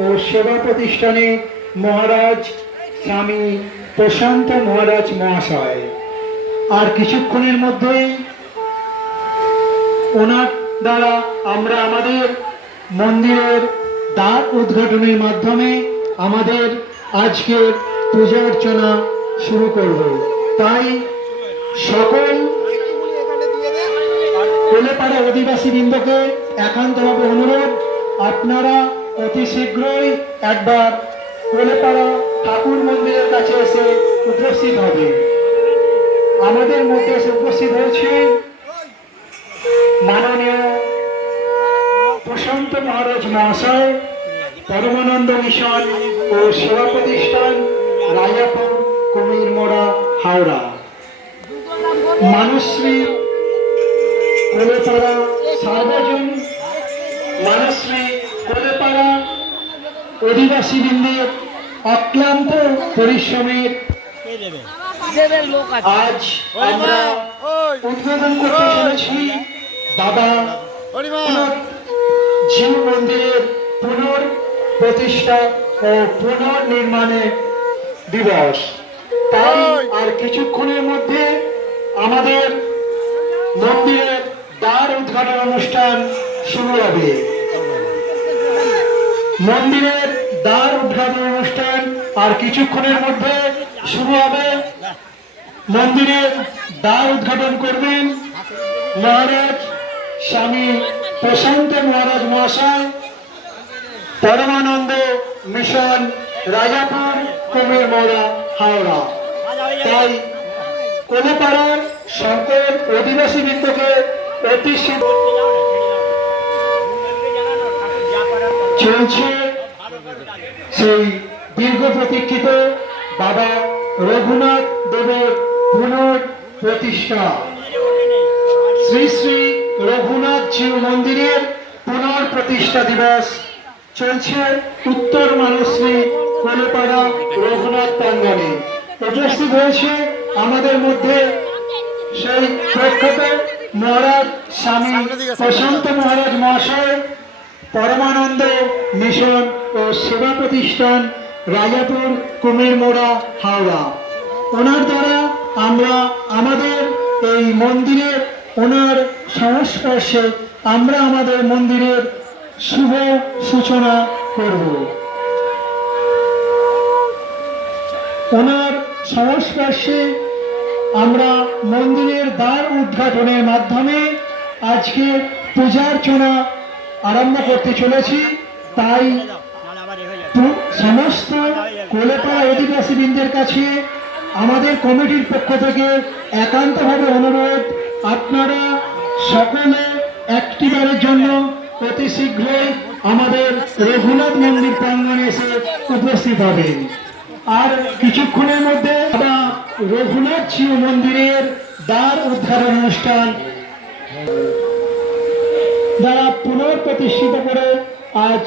ও সেবা প্রতিষ্ঠানে মহারাজ স্বামী প্রশান্ত মহারাজ মহাশয়। আর কিছুক্ষণের মধ্যেই ওনার দ্বারা আমরা আমাদের মন্দিরের দ্বার উদ্ঘাটনের মাধ্যমে আমাদের আজকের পূজা অর্চনা শুরু করব। তাই সকল কোলেপাড়া অধিবাসী বৃন্দকে একান্তভাবে অনুরোধ, আপনারা অতি শীঘ্রই একবার কোলেপাড়া ঠাকুর মন্দিরের কাছে এসে উপস্থিত হবে। আমাদের মধ্যে এসে উপস্থিত হয়েছে মাননীয় প্রশান্ত মহারাজ মহাশয়, পরমানন্দ মিশন ও সেবা প্রতিষ্ঠান, রাজাপুর, কুমিরমোড়া, হাওড়া। মানশ্রী কোলেপাড়া সার্বজন, মানশ্রী কোলেপাড়া অধিবাসী বৃন্দের অক্লান্ত পরিশ্রমের আজ আমরা উদ্বোধন করতে চলেছি বাবা জীব মন্দিরের পুনঃপ্রতিষ্ঠা ও পুনর্নির্মাণের দিবস। তাই আর কিছুক্ষণের মধ্যে আমাদের মন্দিরের দ্বার উদ্ঘাটন অনুষ্ঠান শুরু হবে। মন্দিরের দ্বার উদ্ঘাটন অনুষ্ঠান আর কিছুক্ষণের মধ্যে শুরু হবে। মন্দিরের দ্বার উদ্ঘাটন করবেন মহারাজ স্বামী প্রশান্ত মহারাজ মহাশয়, পরমানন্দ মিশন, রাজাপুর, কুমিরমোড়া, হাওড়া। তাই কোলেপাড়ার সকল অধিবাসী বৃন্দকে অতি চলছে সেই দীর্ঘ প্রতীক্ষিত বাবা রঘুনাথ দেবের পুনঃপ্রতিষ্ঠা। শ্রী শ্রী রঘুনাথ জিউ মন্দিরের পুনঃপ্রতিষ্ঠা দিবস চলছে উত্তর মানশ্রী কোলেপাড়া রঘুনাথ প্রাঙ্গণে। উপস্থিত হয়েছে আমাদের মধ্যে সেই প্রখ্যাত মহারাজ স্বামী প্রশান্ত মহারাজ মহাশয়, পরমানন্দ মিশন ও সেবা প্রতিষ্ঠান, রাজাপুর, কুমিরমোড়া, হাওড়া। ওনার দ্বারা আমরা আমাদের এই মন্দিরের ওনার সংস্পর্শে আমরা আমাদের মন্দিরের শুভ সূচনা করব। ওনার সংস্পর্শে আমরা মন্দিরের দ্বার উদ্ঘাটনের মাধ্যমে আজকে পূজার্চনা আরম্ভ করতে চলেছি। তাই সমস্ত কোলেপাড়া অধিবাসী বৃন্দের কাছে আমাদের কমিটির পক্ষ থেকে একান্তভাবে অনুরোধ, আপনারা সকলে একটিবারের জন্য অতি শীঘ্রই আমাদের রঘুনাথ মন্দির প্রাঙ্গণে এসে উপস্থিত হবেন। আর কিছুক্ষণের মধ্যে আমরা রঘুনাথ জিউ মন্দিরের দ্বার উদ্ঘাটন অনুষ্ঠান দ্বারা পুনঃপ্রতিষ্ঠিত করে আজ